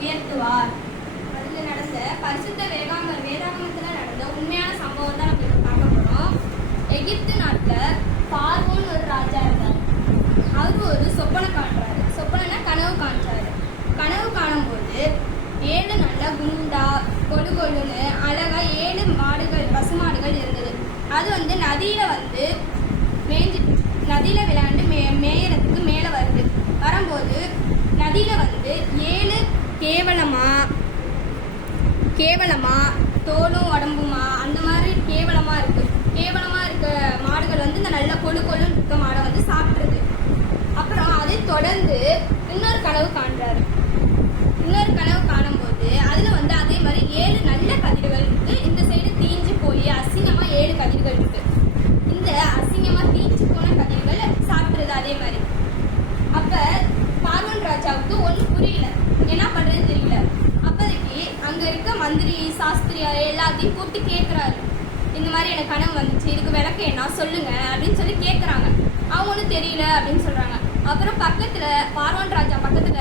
உயர்த்துவார் அதில் நடந்த பரிசுத்த வேதாங்க வேதாகமத்தில் நடந்த உண்மையான சம்பவம் தான் நம்ம இப்ப பார்க்க போகிறோம் எகிப்து நாட்டில் பார்வோன் ஒரு ராஜா இருந்தார். அவர் ஒரு சொப்பனை காண்றாரு. சொப்பனைனா கனவு காண்றாரு. கனவு காணும்போது ஏழு நல்ல குண்டா கொழு கொழுன்னு அழகாக ஏழு மாடுகள் பசு மாடுகள் இருந்தது. அது வந்து நதியில் வந்து மேய்ஞ்சு நதியில் விளையாண்டு மே மேயறதுக்கு மேலே வருது. வரும்போது நதியில் வந்து ஏழு கேவலமா? கேவலமா? தோலும் உடம்புமா அந்த மாதிரி கேவலமா இருக்கு. கேவலமா இருக்க மாடுகள் வந்து இந்த நல்ல கொழு கொழுன்னு இருக்க மாடை வந்து சாப்பிட்றது. அப்புறம் அதை தொடர்ந்து இன்னொரு கனவு காண்றாரு. இன்னொரு கனவு காணும்போது அதுல வந்து அதே மாதிரி ஏழு நல்ல கதிர்கள் இருக்கு. இந்த சைடு தீஞ்சு போய் அசிங்கமா ஏழு கதிர்கள் இருக்கு. இந்த அசிங்கமா தீஞ்சு போன கதிர்கள் சாப்பிட்றது அதே மாதிரி. அப்ப பார்வன் ராஜாவுக்கு ஒன்னும் புரியல. என்ன பண்றதுன்னு இருக்க மந்திரி சாஸ்திரியார் எல்லாத்தையும் கூப்பிட்டு கேட்குறாரு இந்த மாதிரி எனக்கு கனவு வந்துச்சு இதுக்கு விளக்கு என்ன? சொல்லுங்க அப்படின்னு சொல்லி கேக்குறாங்க. அவங்களும் தெரியல அப்படின்னு சொல்றாங்க. அப்புறம் பக்கத்துல பார்வன் ராஜா பக்கத்துல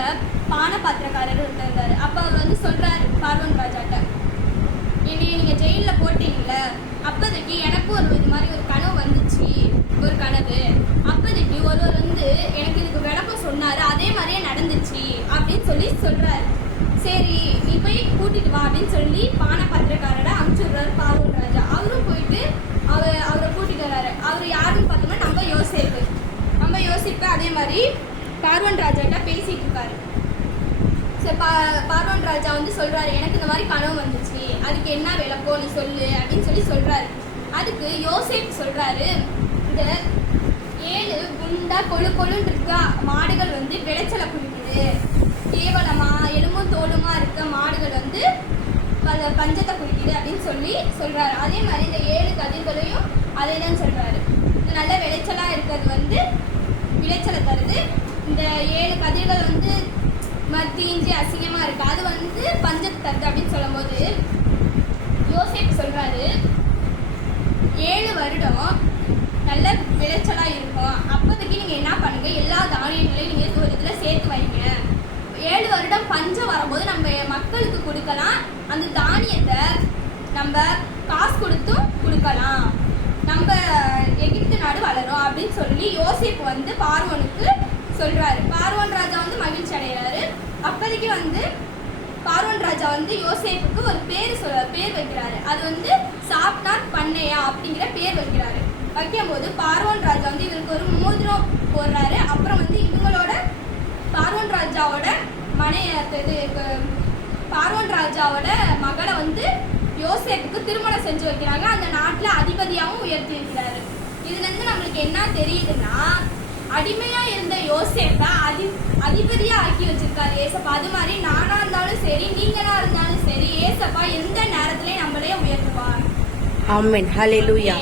பான பாத்திரக்காரர் இருந்தாரு. அப்ப அவர் வந்து சொல்றாரு பார்வன் ராஜாட்ட என்னைய நீங்க ஜெயில்ல போட்டீங்கல்ல அப்போதைக்கு எனக்கும் ஒரு இது மாதிரி ஒரு கனவு வந்துச்சு ஒரு கனவு அப்போதைக்கு ஒருவர் வந்து எனக்கு இதுக்கு விளக்கம் சொன்னாரு அதே மாதிரியே நடந்துச்சு அப்படின்னு சொல்லி சொல்றாரு சரி நீ போய் கூட்டிட்டு வா அப்படின்னு சொல்லி பானை பத்திரக்காரரை அனுப்பிச்சு விடுறாரு பார்வன் ராஜா. அவரும் போயிட்டு அவர் அவரை கூட்டிட்டு வர்றாரு. அவர் யாருன்னு பார்த்தோம்னா நம்ம யோசிப்பு. நம்ம யோசிப்பு அதே மாதிரி பார்வன் ராஜாட்ட பேசிட்டு இருக்காரு. சரி பா பார்வன் ராஜா வந்து சொல்றாரு எனக்கு இந்த மாதிரி கனவு வந்துச்சு. அதுக்கு என்ன விளக்கம் நீ சொல்லு அப்படின்னு சொல்லி சொல்றாரு. அதுக்கு யோசேப் சொல்றாரு இந்த ஏழு குண்டா கொழு கொழுன்னு இருக்க? மாடுகள் வந்து விளைச்சலை குடிக்குது. கேவலமா எலும்பும் தோலுமா இருக்க மாடுகள் வந்து பஞ்சத்தை குறிக்குது அப்படின்னு சொல்லி சொல்கிறாரு அதே மாதிரி இந்த ஏழு கதிர்களையும் அதே தான் சொல்கிறாரு இந்த நல்ல விளைச்சலாக இருக்கிறது வந்து விளைச்சலை தருது. இந்த ஏழு கதிர்கள் வந்து மத்தீஞ்சு அசிங்கமாக இருக்குது அது வந்து பஞ்சத்தை தருது அப்படின்னு சொல்லும்போது யோசிப் சொல்கிறாரு ஏழு வருடம் நல்ல விளைச்சலாக இருக்கும். அப்போதைக்கு நீங்கள் என்ன பண்ணுங்க? எல்லா தானியங்களையும் நீங்கள் ஒரு சேர்த்து வைங்க. வருடம் பஞ்சம் வரும்போது நம்ம மக்களுக்கு கொடுக்கலாம். அந்த தானியத்தை நம்ம காசு கொடுத்தும் கொடுக்கலாம். நம்ம எகிப்து நாடு வளரும் அப்படின்னு சொல்லி யோசிப்பு வந்து பார்வனுக்கு சொல்றாரு. பார்வன் ராஜா வந்து மகிழ்ச்சி அடைகிறாரு. அப்போதைக்கு வந்து பார்வன் ராஜா வந்து யோசேப்புக்கு ஒரு பேர் சொல்ல பேர் வைக்கிறாரு. அது வந்து சாப்னார் பண்ணையா அப்படிங்கிற பேர் வைக்கிறாரு. வைக்கும்போது பார்வன் ராஜா வந்து இவருக்கு ஒரு மோதிரம் போடுறாரு. அப்புறம் வந்து இவங்களோட பார்வன் ராஜாவோட மனை இது பார்வோன் ராஜாவோட மகளை வந்து யோசேப்புக்கு திருமணம் செஞ்சு வைக்கிறாங்க. அந்த நாட்டில் அதிபதியாகவும் உயர்த்தி இருக்கிறாரு. இதுல இருந்து நம்மளுக்கு என்ன தெரியுதுன்னா அடிமையா இருந்த யோசேப்பை அதி அதிபதியா ஆக்கி வச்சிருக்காரு ஏசப்பா. அது மாதிரி நானா இருந்தாலும் சரி நீங்களா இருந்தாலும் சரி ஏசப்பா எந்த நேரத்திலயும் நம்மளே உயர்த்துவார். ஆமென். ஹalleluya.